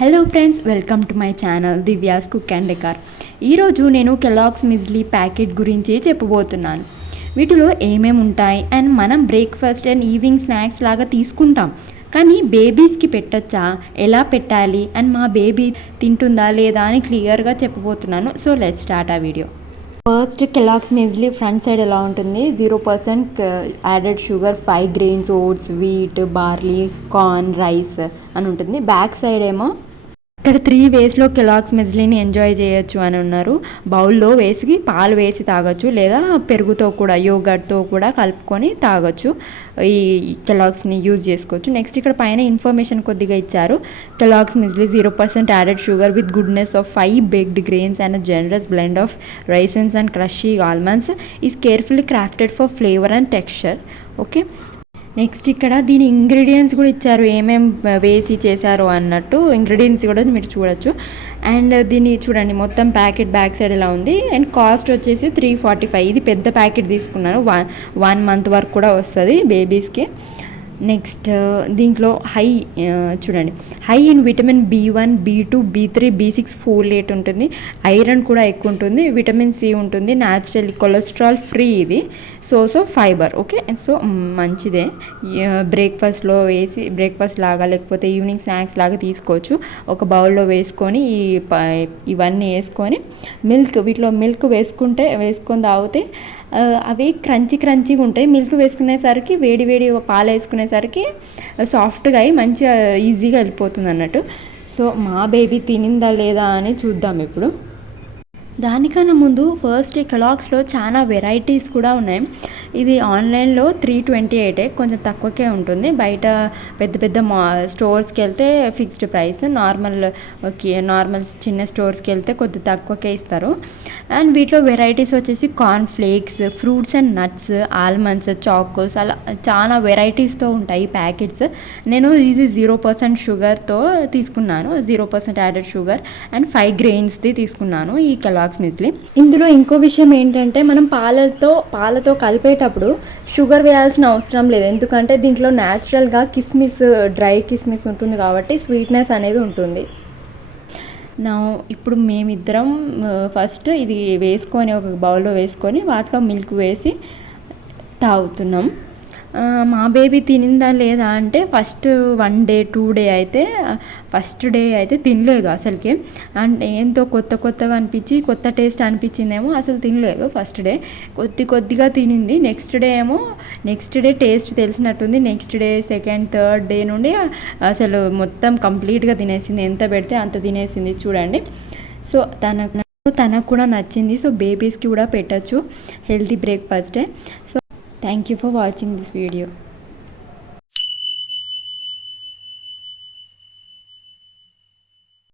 Hello friends, welcome to my channel Divya's cook and decor. ఈరోజు నేను Kellogg's మిజ్లీ packet గురించి చెప్పబోతున్నాను. వీటిలో ఏమేమి ఉంటాయి అండ్ మనం బ్రేక్ఫాస్ట్ అండ్ ఈవినింగ్ స్నాక్స్ లాగా తీసుకుంటాం, కానీ బేబీస్కి పెట్టచ్చా, ఎలా పెట్టాలి అండ్ మా బేబీ తింటుందా లేదా అని క్లియర్గా చెప్పబోతున్నాను. సో లెట్స్ స్టార్ట్ ఆ video. First Kellogg's muesli front side ఎలా ఉంటుంది, 0% added sugar, 5 grains, oats, wheat, barley, corn, rice అని ఉంటుంది. బ్యాక్ సైడ్ ఏమో ఇక్కడ 3 వేస్లో కెలాగ్స్ మిజ్లీని ఎంజాయ్ చేయొచ్చు అని ఉన్నారు. బౌల్లో వేసి పాలు వేసి తాగొచ్చు, లేదా పెరుగుతో కూడా యోగర్ట్తో కూడా కలుపుకొని తాగొచ్చు. ఈ కెలాగ్స్ని యూజ్ చేసుకోవచ్చు. నెక్స్ట్ ఇక్కడ పైన ఇన్ఫర్మేషన్ కొద్దిగా ఇచ్చారు. Kellogg's muesli 0% added sugar with goodness of 5 baked grains and a generous blend of raisins and crushed almonds is carefully crafted for flavor and texture. Okay, next ఇక్కడ దీని ఇంగ్రీడియంట్స్ కూడా ఇచ్చారు, ఏమేమి వేసి చేశారు అన్నట్టు ఇంగ్రీడియంట్స్ కూడా మీరు చూడొచ్చు. అండ్ దీన్ని చూడండి, మొత్తం ప్యాకెట్ బ్యాక్ సైడ్ ఎలా ఉంది. అండ్ కాస్ట్ వచ్చేసి 345. ఇది పెద్ద ప్యాకెట్ తీసుకున్నాను, 1 month వరకు కూడా వస్తుంది బేబీస్కి. నెక్స్ట్ దీంట్లో చూడండి, high in vitamin B1, B2, B3, B6 folate ఉంటుంది. ఐరన్ కూడా ఎక్కువ ఉంటుంది, విటమిన్ సి ఉంటుంది, న్యాచురల్ కొలెస్ట్రాల్ ఫ్రీ ఇది. So fibre. ఓకే, సో మంచిదే. బ్రేక్ఫాస్ట్లో వేసి బ్రేక్ఫాస్ట్ లాగా లేకపోతే ఈవినింగ్ స్నాక్స్ లాగా తీసుకోవచ్చు. ఒక బౌల్లో వేసుకొని ఇవన్నీ వేసుకొని వీటిలో మిల్క్ వేసుకొని తాగితే అవి క్రంచీగా ఉంటాయి. మిల్క్ వేసుకునేసరికి వేడి పాలు వేసుకునేసరికి సాఫ్ట్గా అయ్యి మంచిగా ఈజీగా వెళ్ళిపోతుంది అన్నట్టు. సో మా బేబీ తినిందా లేదా అని చూద్దాం ఇప్పుడు. దానికన్నా ముందు ఫస్ట్ ఈ కెలాగ్స్లో చాలా వెరైటీస్ కూడా ఉన్నాయి. ఇది ఆన్లైన్లో 328, కొంచెం తక్కువకే ఉంటుంది. బయట పెద్ద స్టోర్స్కి వెళ్తే ఫిక్స్డ్ ప్రైస్, నార్మల్ చిన్న స్టోర్స్కి వెళ్తే కొద్ది తక్కువకే ఇస్తారు. అండ్ వీటిలో వెరైటీస్ వచ్చేసి corn flakes, fruits and nuts, almonds, Chocos, అలా చాలా వెరైటీస్తో ఉంటాయి ఈ ప్యాకెట్స్. నేను ఇది 0% షుగర్తో తీసుకున్నాను, 0% యాడెడ్ షుగర్ అండ్ 5 గ్రెయిన్స్ది తీసుకున్నాను ఈ కెలాగ్స్ మిజ్లీ. ఇందులో ఇంకో విషయం ఏంటంటే, మనం పాలతో కలిపేటప్పుడు షుగర్ వేయాల్సిన అవసరం లేదు, ఎందుకంటే దీంట్లో న్యాచురల్గా డ్రై కిస్మిస్ ఉంటుంది కాబట్టి స్వీట్నెస్ అనేది ఉంటుంది. ఇప్పుడు మేమిద్దరం ఫస్ట్ ఇది వేసుకొని ఒక బౌల్లో వేసుకొని వాటిలో మిల్క్ వేసి తాగుతున్నాం. మా బేబీ తినిందా లేదా అంటే ఫస్ట్ 1 day 2 day అయితే, ఫస్ట్ డే అయితే తినలేదు అసలుకి. అండ్ ఏంతో కొత్తగా అనిపించి కొత్త టేస్ట్ అనిపించిందేమో, అసలు తినలేదు ఫస్ట్ డే. కొద్దిగా తినింది. నెక్స్ట్ డే టేస్ట్ తెలిసినట్టుంది. Next day, second, third day నుండి అసలు మొత్తం కంప్లీట్గా తినేసింది. ఎంత పెడితే అంత తినేసింది చూడండి. సో తనకు కూడా నచ్చింది. సో బేబీస్కి కూడా పెట్టచ్చు, హెల్తీ బ్రేక్ఫాస్టే. So thank you for watching this video.